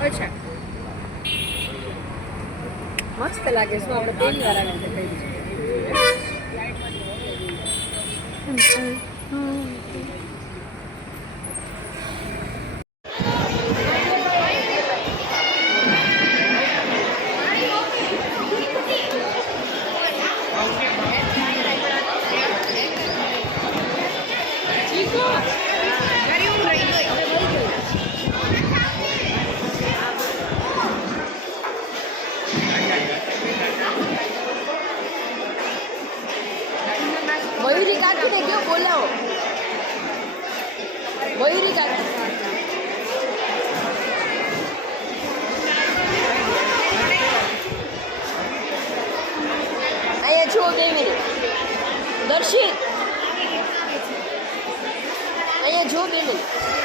અચ્છા મસ્ત લાગે છે આપણે પહેલી વાર આવી રીતે પહેરી મયુરી કાકીને કયો બોલાવો મયુરી કાકી અહીંયા જુઓ 2 મિનિટ દર્શિત અહીંયા જુઓ 2 મિનિટ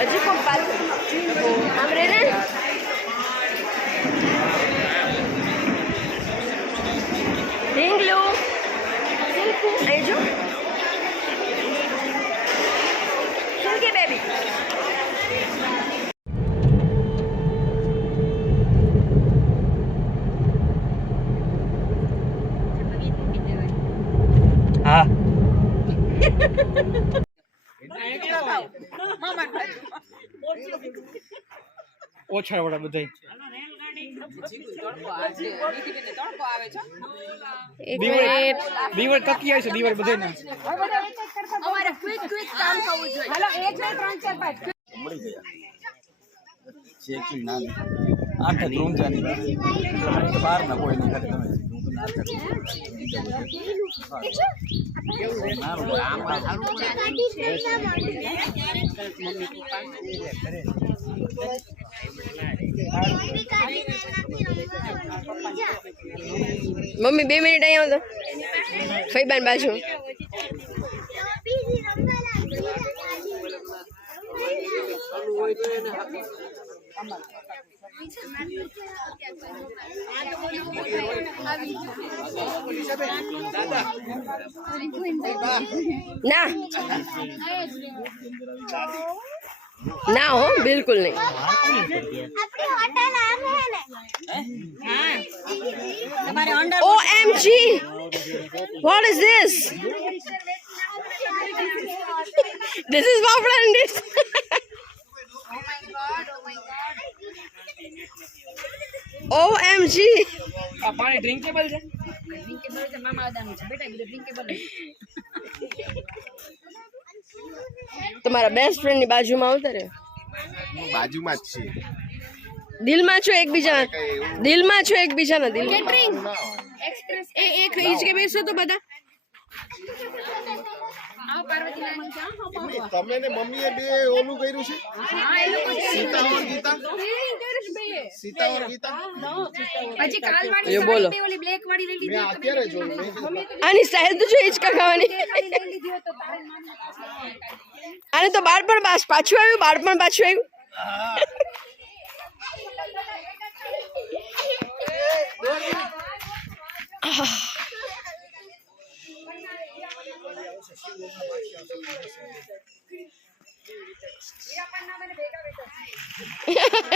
હજી પણ પાછું આમ રે ને ઢીંગલું અહીં જો સિલ્કી બેબી હા ઓછા વડા બધા દીવર તકી આવે છે દીવર બધાને અમારે ક્વિક કામ કરવું જોઈએ હાલો 1 2 3 4 5 મળી ગયા છે એકલી ના 8 રૂમ જાની તો બહાર ના કોઈ નહીં ખાલી તમે હું તો ના કરી મમ્મી 2 મિનિટ અહીંયા આવો તો ફઈબાન બાજુ ના ના હો બિલકુલ નહીં OMG what is this this is my friend this OMG આ પાણી ડ્રિંકેબલ છે મામા આદાનું છે બેટા ડ્રિંકેબલ તમારા બેસ્ટ ફ્રેન્ડ ની બાજુમાં આવતા રે બાજુમાં જ છે દિલમાં છો એકબીજા દિલમાં છો એકબીજાના દિલ કેટરિંગ એક્સપ્રેસ એક ઈચ કે બેસો તો બધા આવ પાર્વતી તમે ને મમ્મીએ બે ઓલું કર્યું છે હા એ લોકો સીતા ઓર ગીતા સીતા ઓર ગીતા હજી કાલ વાળી એ બોલો ઓલી બ્લેક વાળી લઈ મેં લીધી અત્યારે જોયું આની સ્ટાઈલ તો જો હિચકા ખાવાની આને તો બાળપણ પાછું આવ્યું બાળપણ પાછું આવ્યું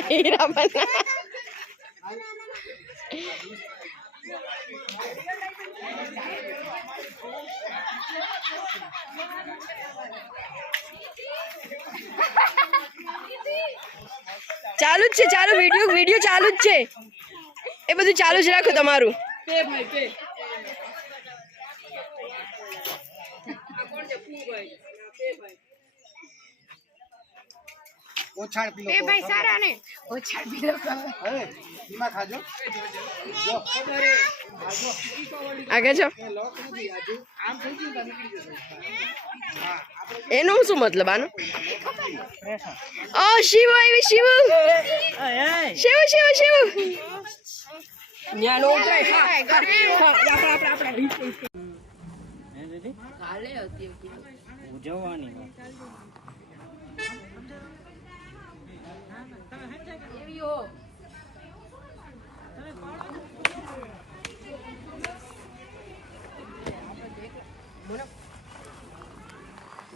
હીરા બના ચાલુ જ છે ચાલુ વિડિયો ચાલુ જ છે એ બધું ચાલુ જ રાખો તમારું પે ભાઈ પે આ કોણ છે ફૂ ભાઈ પે ભાઈ એ ભાઈ સારા ને ઓછાડ પીલો આગળ છો એનું શું મતલબ આનું ઓ શિવ આવી શિવ શિવ શિવ શિવ ન્યાનો ઉતરાય ઉજવવાની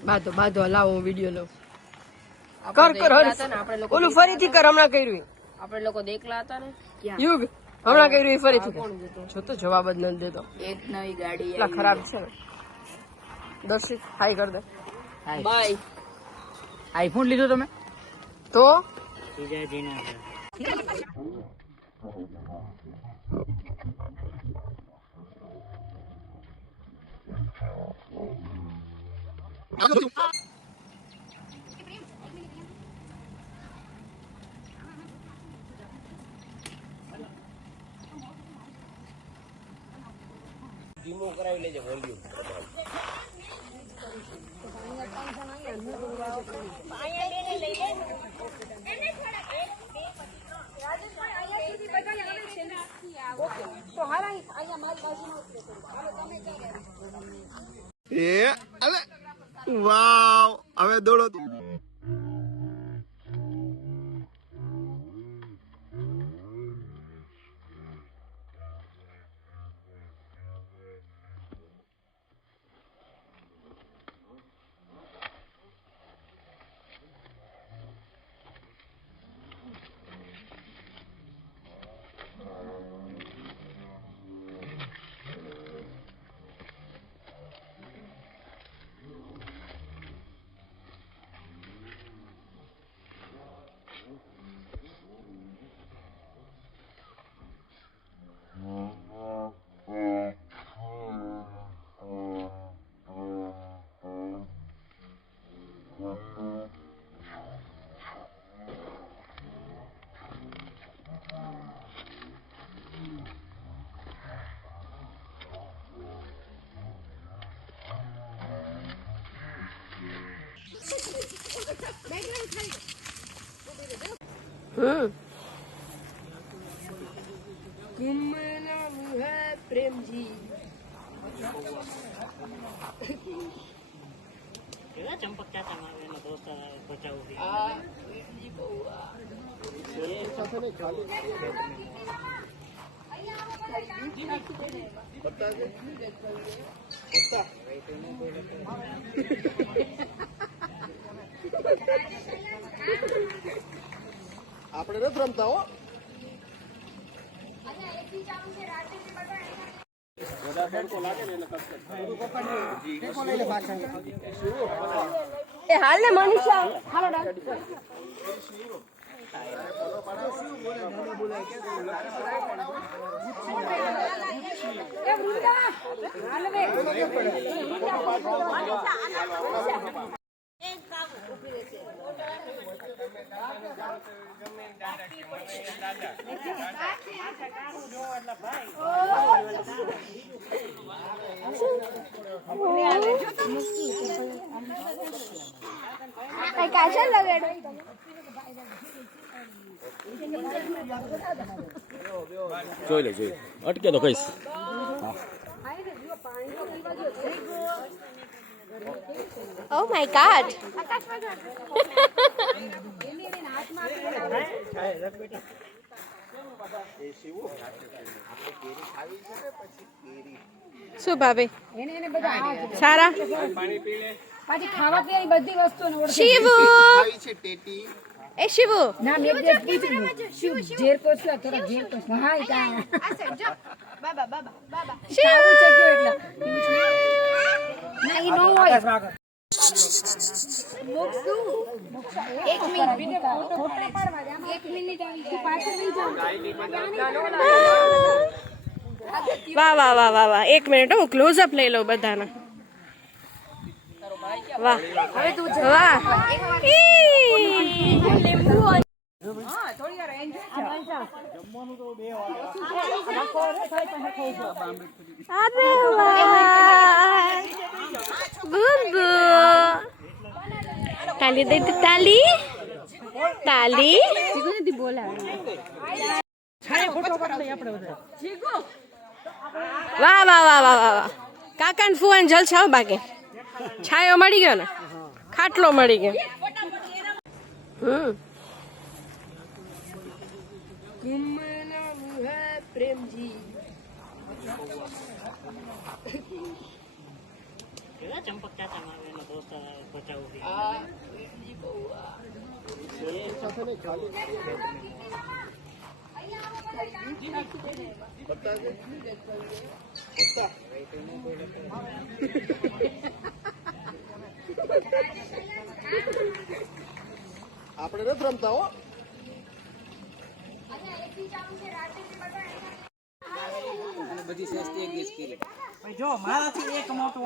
બાધો બાધો લાવો હું વિડિયો લઉં કર કર ઓલું ફરીથી કર હમણાં કર્યું આપણે લોકો દેખલા હતા ને યુગ હમણાં કર્યું એ ફરીથી કર જો તો જવાબ જ નથી દેતો એક નવી ગાડી એટલા ખરાબ છે ને દર્શિત હાઈ કર દે બાય આઈફોન લીધો તમે તો ધીમો કરાવી લેજે વોલ્યુમ વાવ હવે દોડો પ્રેમજી કેવા ચંપક ચાચા મારે એનો દોસ્ત બચાવું આપણે નથી રમતા હો એ હાલ ને મનીષા હાલો કાચા લગાડો જોઈ લે જોઈ અટકે તો કઈશ Oh my god. શું ભાભી સારા પાછી ખાવા પીવાની બધી વસ્તુને ઓળખે શિવુ આવી છે ટેટી એ શિવુ ના મેં જે કીધું શિવ ઝેર કોસલા થોડા ઝેર કોસ હા કા શિવુ છે કે એટલે ના ઈ નો હોય એક મિનિટ પાછળ નહીં જાવ વાહ વાહ વાહ વાહ વાહ એક મિનિટ હું ક્લોઝ અપ લઈ લઉં બધાના વાહ વાહ ઈ અરે વાહ બુબુ તાલી દે તો તાલી તાલી વાહ વાહ વાહ વાહ વાહ કાકા ને ફુવાન જલસા હો બાકી છાયો મળી ગયો ને ખાટલો મળી ગયો પ્રેમજી કેવા ચંપકતા તમારે એનો દોસ્ત બચાવ ઉભી આપણે નથી રમતા હો. બધી સસ્તી એક દિવસ કરી જો મારાથી એક મોટો